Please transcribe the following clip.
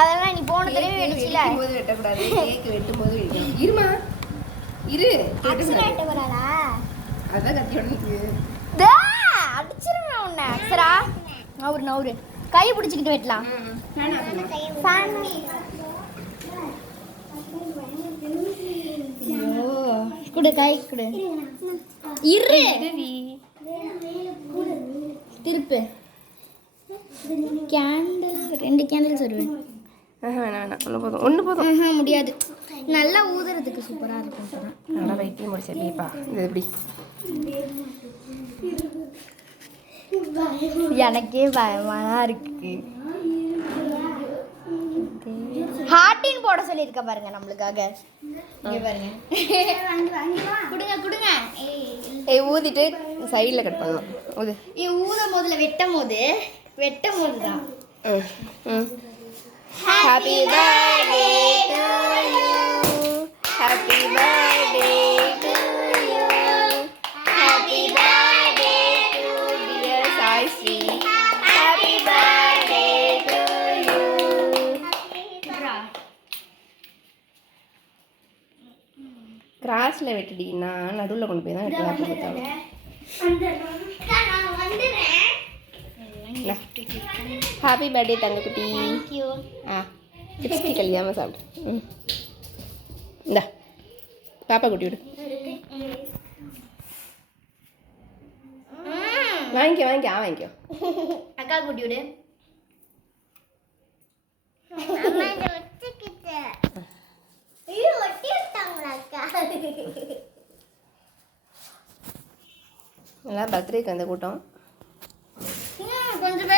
அதெல்லாம் நீ போன தடவை வெடிச்சில வெட்டும்போது வெட்டக்கூடாது, கேக் வெட்டும்போது வெட்டணும். இருமா இரு, அதான் கத்தியோட நிக்குது. அடிச்சிருவேன் உன்னை அக்ஸரா. நவுரு கை பிடிச்சிக்கிட்டு வெட்டலாம். குடு கை குடு. இரு திருப்பு. கேண்டில் 2 கேண்டில் சொல்லுவேன். ஒன்று போதும். முடியாது, நல்லா ஊதுறதுக்கு சூப்பராக இருக்கும். நல்லா வைத்தியம் முடிச்ச டீப்பா. இது எப்படி எனக்கே பயமா இருக்கு. ஹார்டின் போட சொல்லியிருக்க பாருங்க நம்மளுக்காக. இங்க பாருங்க. கொடுங்க. ஊதிட்டு சைடில் கட் பண்ணலாம். ஊது. ஊதும் போதுல வெட்டும் போது தான். Happy birthday to you, happy birthday to you, happy birthday to dear Saishree, happy birthday to you. கிராஸில் வெட்டுடி, நான் நடுவில் கொண்டு போய் தான் வெட்டுவேன். ஹாப்பி பர்த்டே தங்கக்குட்டி. லிப்ஸ்டிக் கழியாமல் சாப்பிடு. இந்தா பாப்பா குட்டி விடு. வாங்கிக்கோ. அக்கா குட்டி விடு. நல்லா பர்த்டேக்கு அந்த கூட்டம். கொஞ்சம்